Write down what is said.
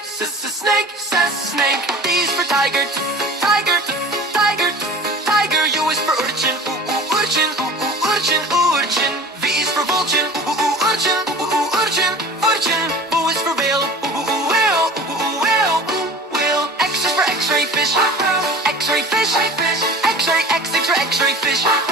snake, snake, snake. T is for tiger, tiger, tiger, tiger. U is for urchin, urchin, urchin, urchin. V is for vulture, urchin, urchin, urchin. W is for whale, whale, whale, whale. X is for X-ray fish, X-ray fish, X-ray, X is for X-ray fish.